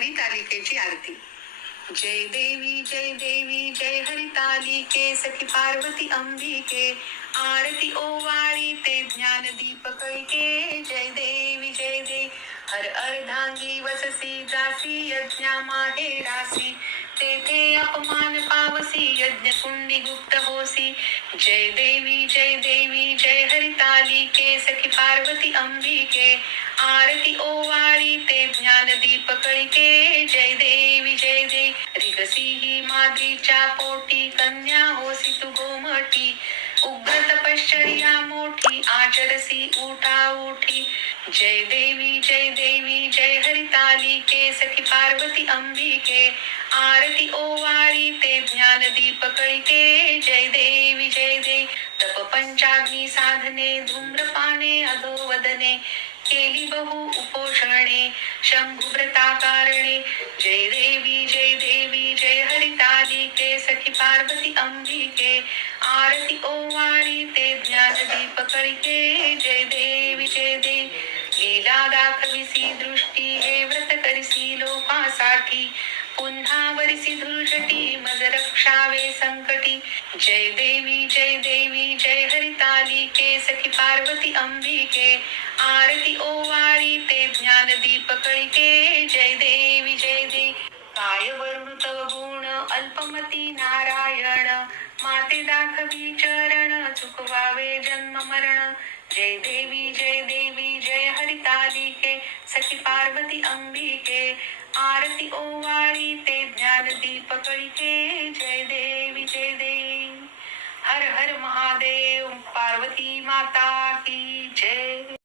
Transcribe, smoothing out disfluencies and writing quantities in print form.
हरितालिकेची आरती. जय देवी जय हरितालिके सखी पार्वती अंबिके. आरती ओवाळी ते ज्ञान दीप कळके. जय देवी हर अर्धांगी वससी जासी यज्ञा माहेरासी. तेथे अपमान पावसी यज्ञ कुंडी गुप्त होसी. जय देवी जय हरितालिके सखी पार्वती अंबिके. आरती ओवाळी ते ज्ञान दीप कळके. जय देवी रिगसी ही माद्रीच्या पोटी कन्या होसी तू गोमटी. उग्र तपश्चर्या मोठी आचरसी उठा उठी. जय देवी जय हरितालिके सखी पार्वती अंबिके. आरती ओवाळी ते ज्ञान दीप कळके. जय देवी तप पंचाग्नी साधने धूम्रपाने अधोवदने. केली बहु उपोषणे शंभुव्रता कारणे. जय देवी जय हरितालिके सखी पार्वती अंबिके. आरती ओवाळी ते ज्ञान दीप कळके. जय देवी लीला दाखविसी दृष्टी हे व्रत करिसी लोकासाठी. पुन्हा वरिसी धुळझटी मज रक्षावे संकटी. जय देवी जय हरितालिके सखी पार्वती अंबिके. आरती ओवाळी ते ज्ञान दीप कळके. जय देवी काय वरुण तव गुण अल्पमती नारायण. माते दाखवी चरण चुकवावे जन्म मरण. जय देवी जय हरितालिके सखी पार्वती अंबिके. आरती ओवाळी ते ज्ञान दीप कळके. जय देवी हर हर महादेव. पार्वती माता की जय.